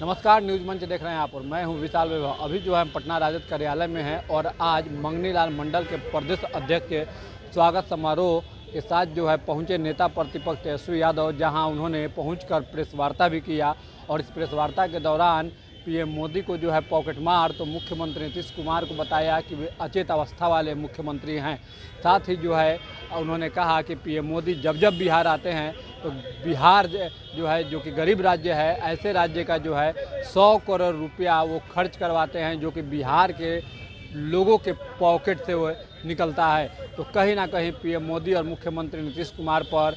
नमस्कार, न्यूज मंच देख रहे हैं आप और मैं हूं विशाल वैभव। अभी जो है हम पटना राजद कार्यालय में हैं और आज मंगनी लाल मंडल के प्रदेश अध्यक्ष के स्वागत समारोह के साथ जो है पहुंचे नेता प्रतिपक्ष तेजस्वी यादव, जहां उन्होंने पहुंचकर प्रेस वार्ता भी किया। और इस प्रेस वार्ता के दौरान पीएम मोदी को जो है पॉकेट मार तो मुख्यमंत्री नीतीश कुमार को बताया कि वे अचेत अवस्था वाले मुख्यमंत्री हैं। साथ ही जो है उन्होंने कहा कि पीएम मोदी जब जब बिहार आते हैं तो बिहार जो है जो कि गरीब राज्य है, ऐसे राज्य का जो है 100 करोड़ रुपया वो खर्च करवाते हैं, जो कि बिहार के लोगों के पॉकेट से वो निकलता है। तो कहीं ना कहीं पीएम मोदी और मुख्यमंत्री नीतीश कुमार पर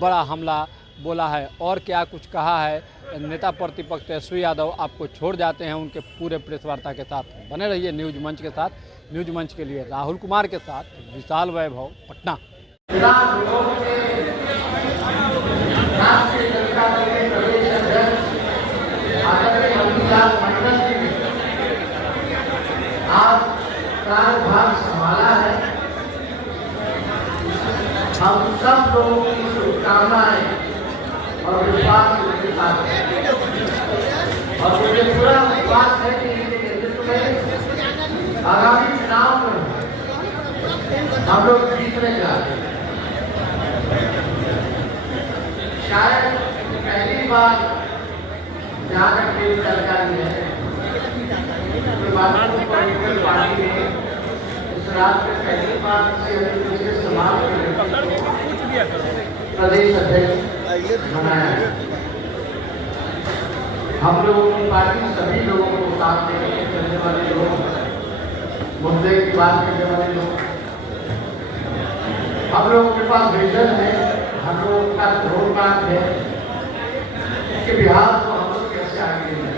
बड़ा हमला बोला है। और क्या कुछ कहा है नेता प्रतिपक्ष तेजस्वी यादव, आपको छोड़ जाते हैं उनके पूरे प्रेस वार्ता के साथ। बने रहिए न्यूज मंच के साथ। न्यूज मंच के लिए राहुल कुमार के साथ विशाल वैभव, पटना। राष्ट्रीय जनता दल के प्रदेश अध्यक्ष आदरणीय मंगनी लाल मंडल जी ने आज कार्यभार संभाला है। हम सब लोगों की शुभकामनाएं और विश्वास उनके साथ है और मुझे पूरा विश्वास है कि इनके नेतृत्व में आगामी चुनाव में हम लोग जीतने जा रहे हैं। शायद पहली बार जहाँ तक मेरी जानकारी है पॉलिटिकल पार्टी ने इस राज्य में पहली बार किसी समाज के प्रदेश अध्यक्ष बनाया है। हम लोगों की पार्टी सभी लोगों को साथ देने चलने वाले लोग, मुद्दे की बात करने वाले लोग, हम लोगों के पास विजन है, हम लोगों का रोड मैप है कि बिहार को हम लोग कैसे आगे ले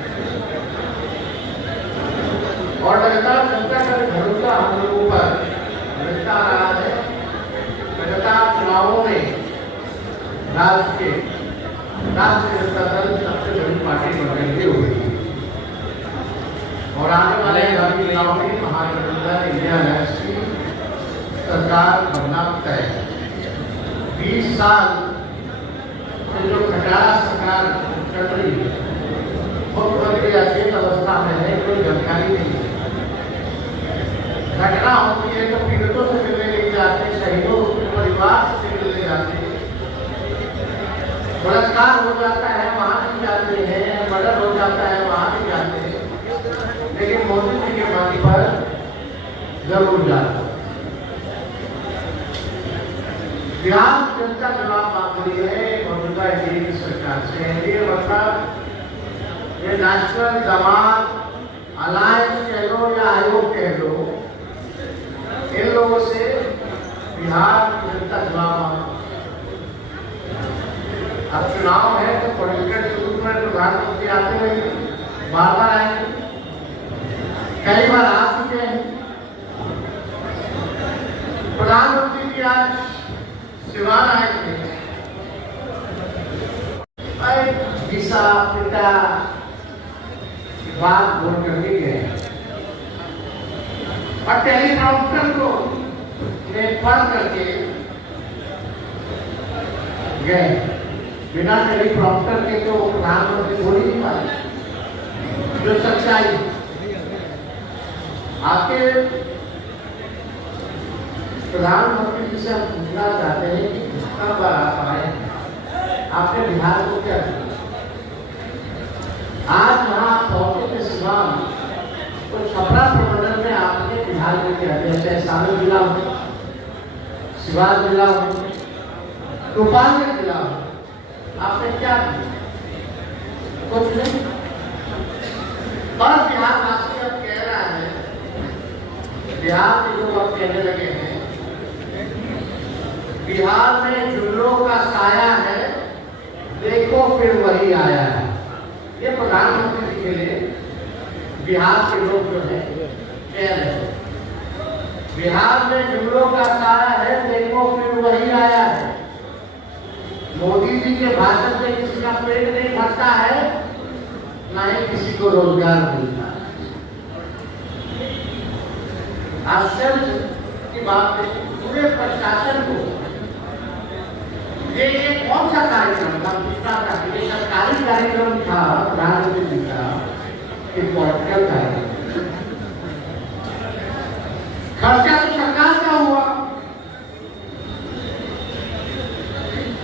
और लगातार जनता का भरोसा हम लोगों पर मिलता रहा है। लगातार चुनावों में राज्य के राष्ट्रीय जनता दल सबसे बड़ी पार्टी बनने हुई और आने वाले आगामी चुनाव में महागठबंधन इंडिया अलायंस की सरकार बनना तय है। 20 साल से जो खटारा सरकार चल रही है, मुख्यमंत्री अचेत अवस्था में है, कोई जानकारी नहीं है। घटना होती है तो पीड़ितों से मिलने नहीं जाते, शहीदों के परिवार से मिलने जाते, बलात्कार हो जाता है वहाँ नहीं जाते हैं, मर्डर हो जाता है वहाँ नहीं जाते हैं, लेकिन मोदी जी के मांग पर जरूर जाते हैं। बिहार जनता जवाब मांग रही है मौजूदा एनडीए की सरकार से। एनडीए मतलब ये नेशनल जमात अलायंस कह लो या आयोग कह लो, इन लोगों से बिहार की जनता जवाब मांग। अब चुनाव है तो पॉलिटिकल शुरू में प्रधानमंत्री आते रहेंगे, बार बार आएंगे, कई बार आ चुके हैं। प्रधानमंत्री की आज सिवान आए थे, घिसा पिटा बात बोल करके गए और टेलीप्रॉम्प्टर को पढ़ करके गए। बिना टेलीप्रॉम्प्टर के तो प्रधानमंत्री बोल ही नहीं पाए। जो सच्चाई आपके प्रधानमंत्री जी से हम पूछना चाहते हैं कि कब बार आप आए, आपने बिहार को क्या किया? आज वहाँ पहुंचे थे सिवान, तो छपरा प्रमंडल में आपने बिहार में क्या किया? जैसे सागर जिला हो, सिवान जिला हो, गोपालगंज जिला हो, आपने क्या किया? कुछ नहीं। और बिहार वासी अब कह रहा है, बिहार के लोग अब कहने लगे हैं बिहार में जुल्लों का साया है, देखो फिर वही आया है। ये प्रधानमंत्री जी के लिए बिहार के लोग जो है कह रहे हैं, बिहार में जुल्लों का साया है, देखो फिर वही आया है। मोदी जी के भाषण से किसी का पेट नहीं भरता है, न ही किसी को रोजगार मिलता है। आश्चर्य की बात है, पूरे प्रशासन को ये कौन सा कार्यक्रम था? दूसरा था ये सरकारी कार्यक्रम था प्रधानमंत्री जी का, ये पॉलिटिकल कार्यक्रम। खर्चा तो सरकार का हुआ,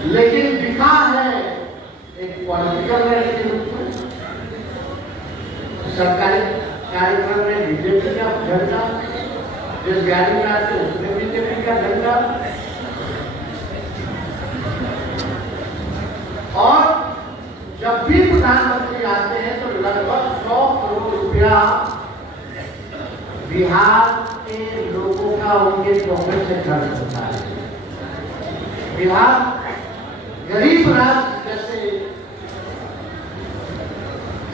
लेकिन दिखा है एक पॉलिटिकल रैली के रूप में। सरकारी कार्यक्रम में बीजेपी का झंडा, जिस गाड़ी में आते उसमें बीजेपी का झंडा, और जब भी प्रधानमंत्री आते हैं तो लगभग 100 करोड़ रुपया बिहार के लोगों का उनके पॉकेट से खर्च होता है। बिहार गरीब राज्य जैसे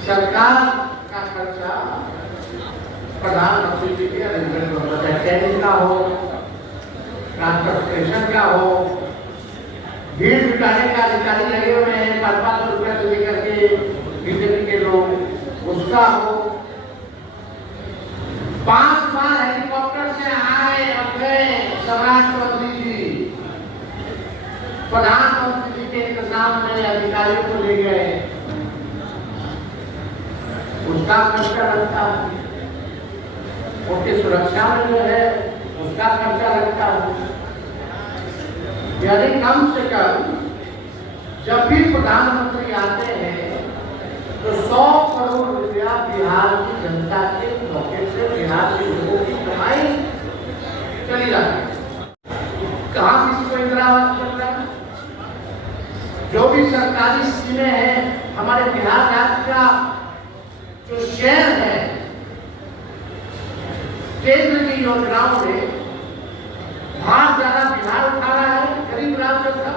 सरकार का खर्चा प्रधानमंत्री जी के अरेंजमेंट ट्रेनिंग का हो, ट्रांसपोर्टेशन का हो, भीड़ जुटाने का अधिकारी लगे हुए हैं 500 रुपये से लेकर के बीजेपी के लोग, उसका हो। 5 बार हेलीकॉप्टर से आए और गए सम्राट चौधरी जी, प्रधानमंत्री जी के इंतजाम में अधिकारियों को ले गए, उसका खर्चा लगता है। उनकी सुरक्षा में जो है उसका खर्चा लगता है। यानी कम से कम जब भी प्रधानमंत्री आते हैं तो 100 करोड़ रुपया बिहार की जनता के पॉकेट से, बिहार के लोगों की कमाई चली जाती है। कहाँ किसी को इंदिरा आवास मिल रहा है? जो भी सरकारी स्कीमें हैं, हमारे बिहार राज्य का जो शेयर है केंद्र की योजनाओं में, भाग ज्यादा बिहार उठा रहा है, गरीब राज्य था।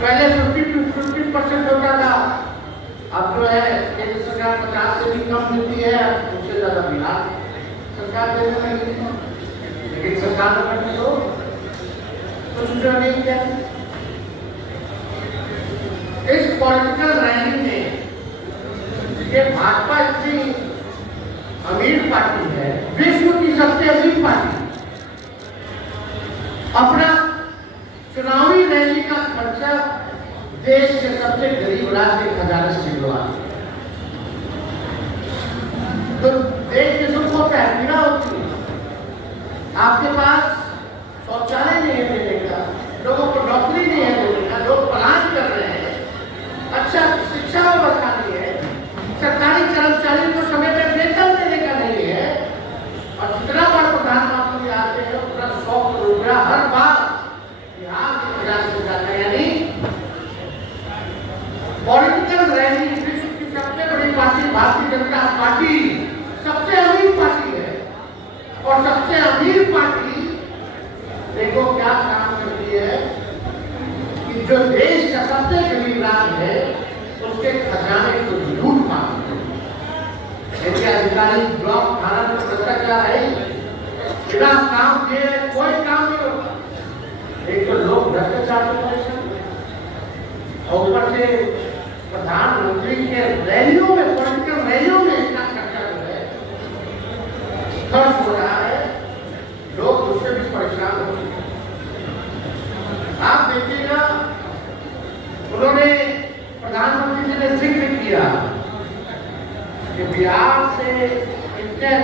पहले 50% होता था, अब जो है केंद्र सरकार 50 से भी कम देती है, उससे ज्यादा बिहार सरकार देने लगी है। लेकिन सरकार ने तो कुछ नहीं किया। इस पॉलिटिकल रैली में ये भाजपा इतनी अमीर पार्टी है, विश्व की सबसे अमीर पार्टी, अपना चुनावी रैली का खर्चा देश के सबसे गरीब राज्य के खजाने से निकलवाते हैं। तो देश के दुख होता है, पीड़ा होती है। आपके पास शौचालय नहीं है देने का, लोगों को नौकरी नहीं है देने का, लोग पलायन कर रहे हैं, अच्छा शिक्षा व्यवस्था नहीं है, सरकारी कर्मचारियों को समय पर वेतन देने का नहीं है, और जितना बार प्रधानमंत्री आते हैं उतना 100 करोड़ रुपया हर बार बिहार के खजाने से जाता है। यानी पॉलिटिकल रैली विश्व की सबसे बड़ी पार्टी भारतीय जनता पार्टी सबसे अमीर पार्टी है, और सबसे अमीर पार्टी देखो क्या काम करती है कि जो देश का सबसे गरीब राज्य है उसके खजाने को लूट मारती है। यदि अधिकारी ब्लॉक थाना में भ्रष्टाचार है, बिना काम किए कोई काम नहीं होता। एक तो लोग भ्रष्टाचार से परेशान, और ऊपर से प्रधानमंत्री के रैलियों में, पॉलिटिकल रैलियों में इतना खर्चा जो है खर्च हो रहा है, लोग उससे भी परेशान हो रहे हैं। आप देखिएगा, उन्होंने प्रधानमंत्री जी ने जिक्र किया कि बिहार से इंजन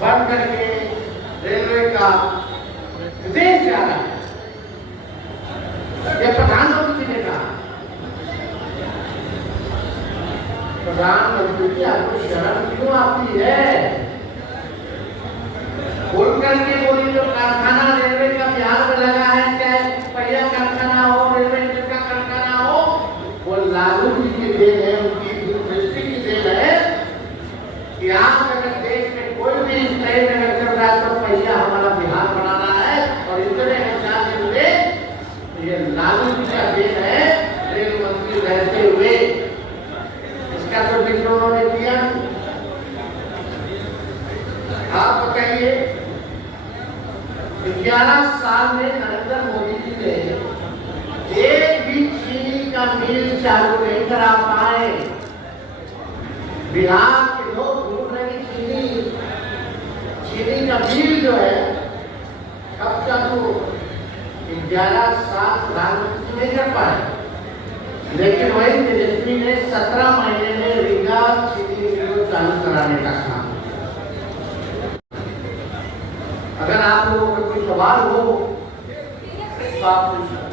बंद करके रेलवे का विदेश जा रहा है, ये प्रधानमंत्री ने कहा। प्रधानमंत्री जी आपको शर्म क्यों आती है? बोल करके बोली जो कारखाना रेलवे का बिहार में लगा है, चाहे पहिया कारखाना हो, रेलवे इंजन का कारखाना हो, वो लालू जी की देन है, उनकी दृष्टि की देन है कि आज अगर देश में कोई भी ट्रेन अगर चल रहा है तो पहिया हमारा बिहार बनाना है, और इतने हजार दिन में ये लालू जी का देन है रेल मंत्री रहते हुए। इसका तो जिक्र उन्होंने किया। आप बताइए, 11 साल में नरेंद्र मोदी जी ने एक भी चीनी का मिल चालू नहीं करा पाए। बिहार के लोग ढूंढ रहे चीनी का मिल जो है कब चालू, 11 साल प्रधानमंत्री नहीं कर पाए, लेकिन वही तेजस्वी ने 17 महीने में रीगा चीनी मिल चालू कराने का काम। अगर आप लोगों को कोई सवाल हो तो आप पूछ सकते।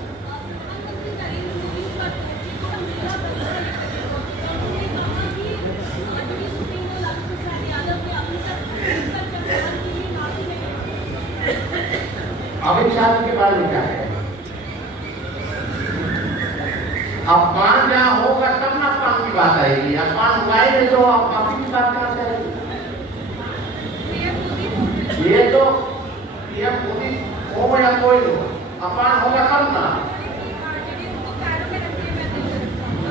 अमित शाह के बारे में क्या है? अपमान जहाँ होगा तब ना अपमान की बात आएगी। अपमान हुआ ही नहीं तो आप माफी की बात करना चाहिए। ये तो ये मोदी हो या कोई हो, अपमान होगा तब ना।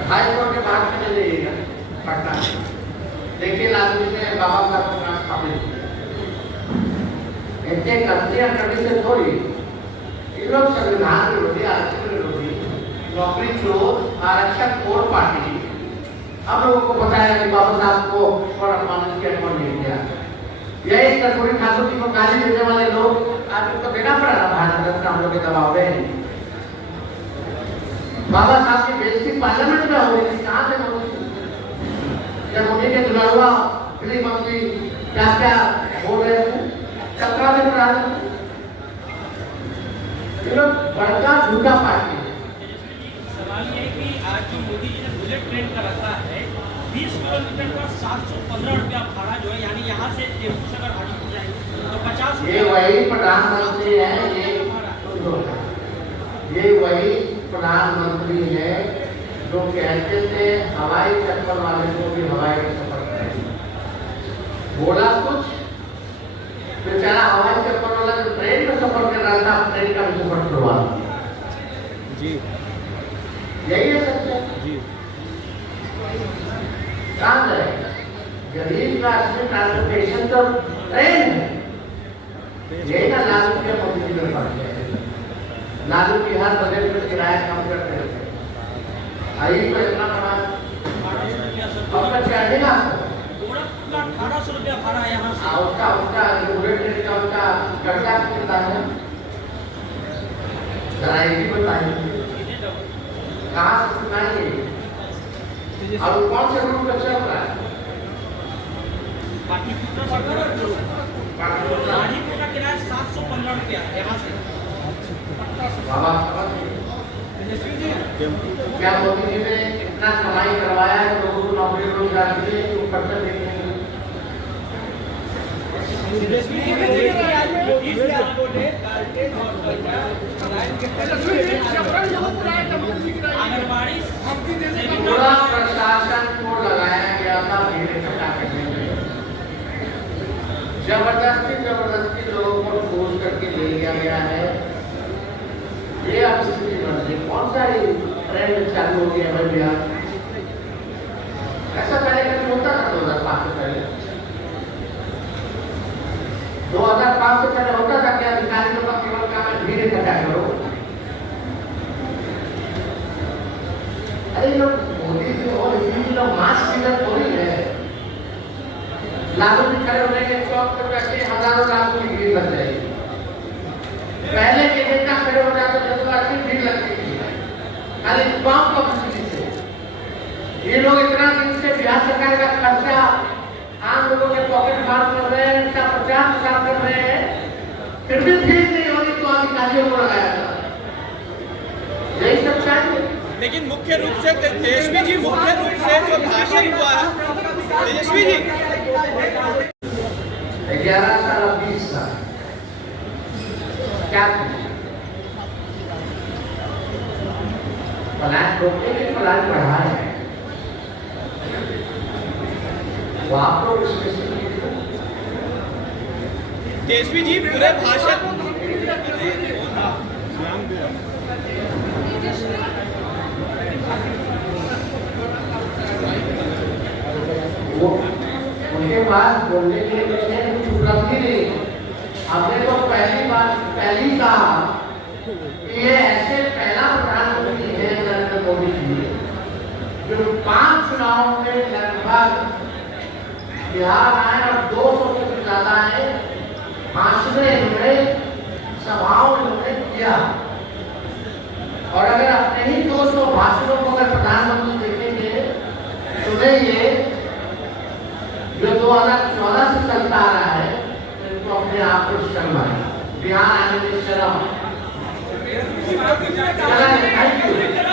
हाईकोर्ट के बाहर चले जाइएगा पटना, देखिए लालू जी ने बाबा साहब को नाम स्थापित किया। इतने कंट्रियां करने से थोड़ी, ये लोग संविधान विरोधी, आरक्षण विरोधी, नौकरी चोर, आरक्षण कोर पार्टी। हम लोगों को पता है कि बाबा साहब को और अपमान किया, कौन नहीं किया। यही कर्पूरी ठाकुर जी को गाली देने वाले लोग आज उनको देना पड़ा ना भारत रत्न हम लोग के दबाव में। बाबा साहब की बेइज्जती पार्लियामेंट में हो रही थी, कहाँ से हो रही थी? जब उन्हीं के दुलारुआ गृह मंत्री क्या क्या बोल रहे थे, कल्पना से बना रहे थे। ये लोग बड़का झूठा पार्टी है। सवाल ये है कि आज जो मोदी जी ने बुलेट ट्रेन का रखा है 20 किलोमीटर का 715 रुपया भाड़ा जो है, यानी यहाँ से टेम्पू से अगर हाजीपुर जाएंगे तो 50। ये वही प्रधानमंत्री है, ये वही प्रधानमंत्री है जो कहते थे हवाई चप्पल वाले को भी हवाई में सफर करें। बोला कुछ, बेचारा हवाई चप्पल वाला जो ट्रेन में सफर कर रहा था, ट्रेन का भी सफर करवा जी, यही है सच्चाई जी। कहाँ जाएगा? गरीब का असली ट्रांसपोर्टेशन तो ट्रेन है। यही ना लालू के मोदी जी में फर्क है। लालू की हर बजट में किराया कम करते रहते, आई को इतना बड़ा अपना चढ़ेगा 1800 रुपया भाड़ा यहाँ से। उसका बुलेट ट्रेन का उसका खर्चा कितना है जरा ये भी बताइए, कहाँ से सुनाइए और कौन से रूट पे चल रहा है? हाजीपुर का किराया 715 रुपया यहाँ से। बाबा क्या मोदी जी ने इतना कमाई करवाया है, लोगों को नौकरी रोजगार दिए, तो खर्चा देंगे। पूरा प्रशासन को लगाया गया था भीड़ इकट्ठा करने में। जबरदस्ती लोगों को ठोस करके ले लिया गया है। ये अब स्थिति बन रही, कौन सा ट्रेंड चालू हो गया है बिहार? ऐसा पहले कभी होता था 2005 से पहले? 2005 से पहले होता था क्या? अधिकारियों का केवल काम है भीड़ इकट्ठा करो। अरे लोग मोदी जी और इसी लोग मास लीडर थोड़ी है। लालू जी खड़े होने के चौक पर बैठे हजारों लाखों की भीड़ लग जाएगी। पहले के नेता खड़े हो जाते तो अच्छी भीड़ लगती थी, खाली पांव पब्लिसिटी से। ये लोग इतना दिन से बिहार सरकार का खर्चा आम लोगों के पॉकेट मार कर रहे हैं, इनका प्रचार प्रसार कर रहे हैं, फिर भी भीड़ नहीं हो रही तो अधिकारियों को लगाया था। यही सब चाहिए। लेकिन मुख्य रूप से तेजस्वी जी, मुख्य रूप से जो भाषण हुआ है तेजस्वी जी 11 साल 20 साल क्या प्लान रोकने के प्लान बढ़ाए हैं, वो आप लोग इसमें तेजस्वी जी पूरे भाषण उनके पास बोलने के लिए कुछ उपलब्धि नहीं। हमने तो पहली कहा कि ये ऐसे पहला प्रधानमंत्री है नरेंद्र मोदी जी जो 5 चुनावों में लगभग बिहार आए और 200 से ज्यादा है भाषण इन्होंने सभाओं इन्होंने किया। ये जो 2014 से चलता आ रहा है, इनको अपने आप को शर्म आए, बिहार आने में शर्म। Thank you.